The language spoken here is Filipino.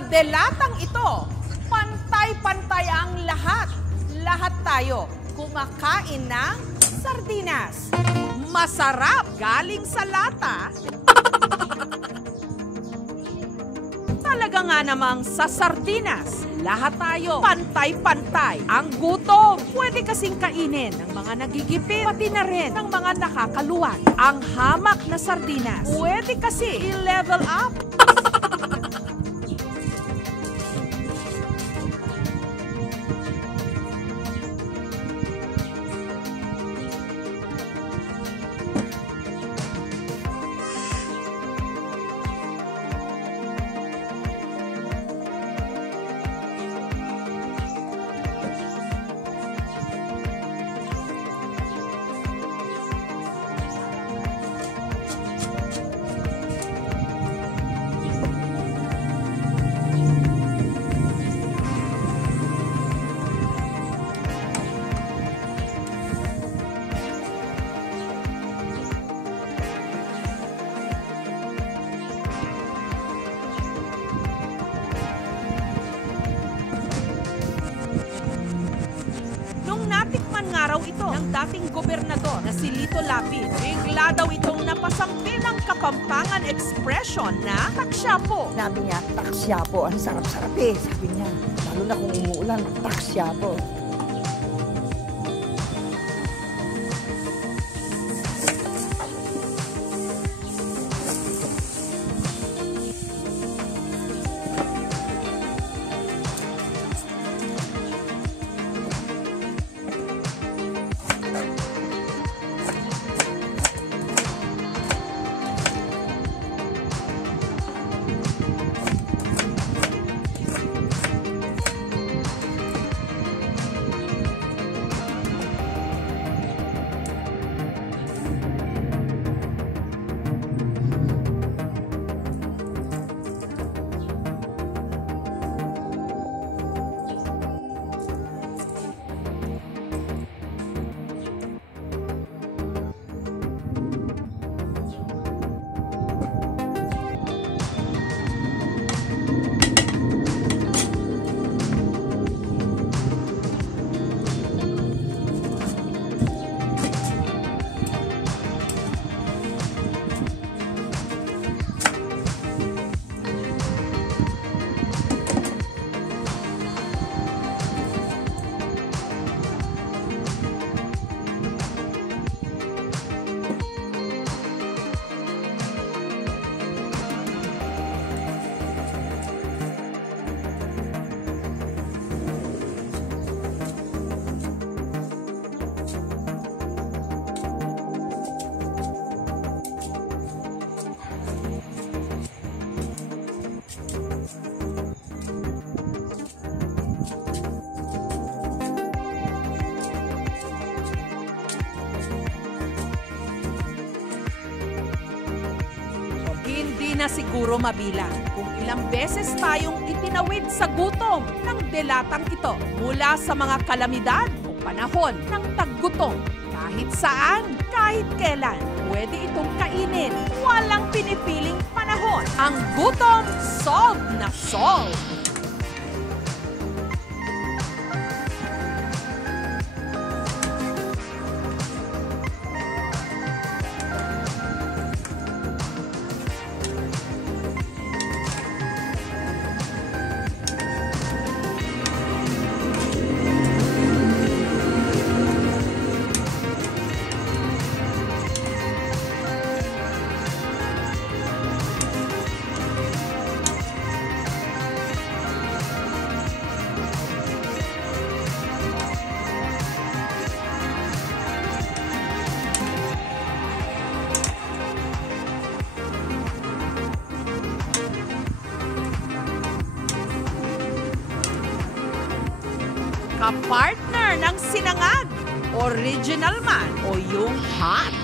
Sa delatang ito, pantay-pantay ang lahat. Lahat tayo kumakain ng sardinas. Masarap galing sa lata. Talaga nga namang sa sardinas, lahat tayo pantay-pantay. Ang gutom, pwede kasing kainin ng mga nagigipit, pati na rin ng mga nakakaluwag. Ang hamak na sardinas, pwede kasi i-level up. Araw ito ng dating gobernador na si Lito Lapid. Bigla daw itong napasampil ng Kapampangan expression na taksyapo. Sabi niya, taksyapo. Ang sarap-sarap eh. Sabi niya, lalo na kung umuulan, taksyapo. Na siguro mabilang kung ilang beses tayong itinawid sa gutom ng delatang ito mula sa mga kalamidad o panahon ng taggutom. Kahit saan, kahit kailan, pwede itong kainin. Walang pinipiling panahon. Ang gutom, solve na solve! Kapartner ng sinangag, original man o yung hot.